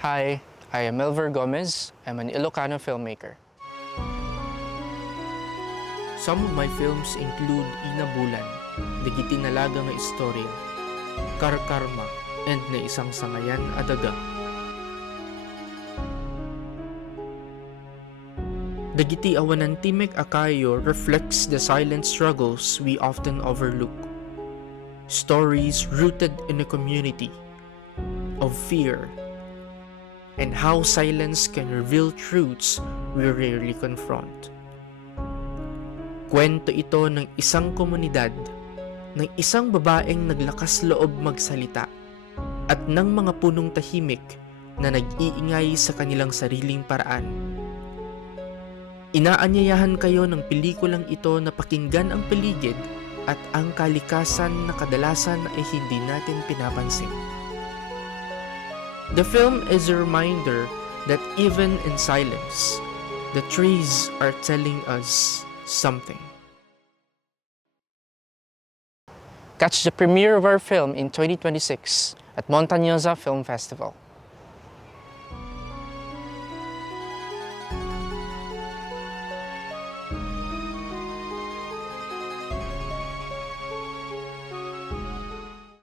Hi, I am Melver Gomez. I'm an Ilocano filmmaker. Some of my films include Ina Bulan, Nagitinalaga nga Istorya, Karkarma, and Na Isang Sangayan Adaga. Dagiti awanan Timek Akayo reflects the silent struggles we often overlook. Stories rooted in a community of fear and how silence can reveal truths we rarely confront. Kwento ito ng isang komunidad, ng isang babaeng naglakas loob magsalita, at ng mga punong tahimik na nag-iingay sa kanilang sariling paraan. Inaanyayahan kayo ng pelikulang ito na pakinggan ang paligid at ang kalikasan na kadalasan ay hindi natin pinapansin. The film is a reminder that even in silence, the trees are telling us something. Catch the premiere of our film in 2026 at Montañosa Film Festival.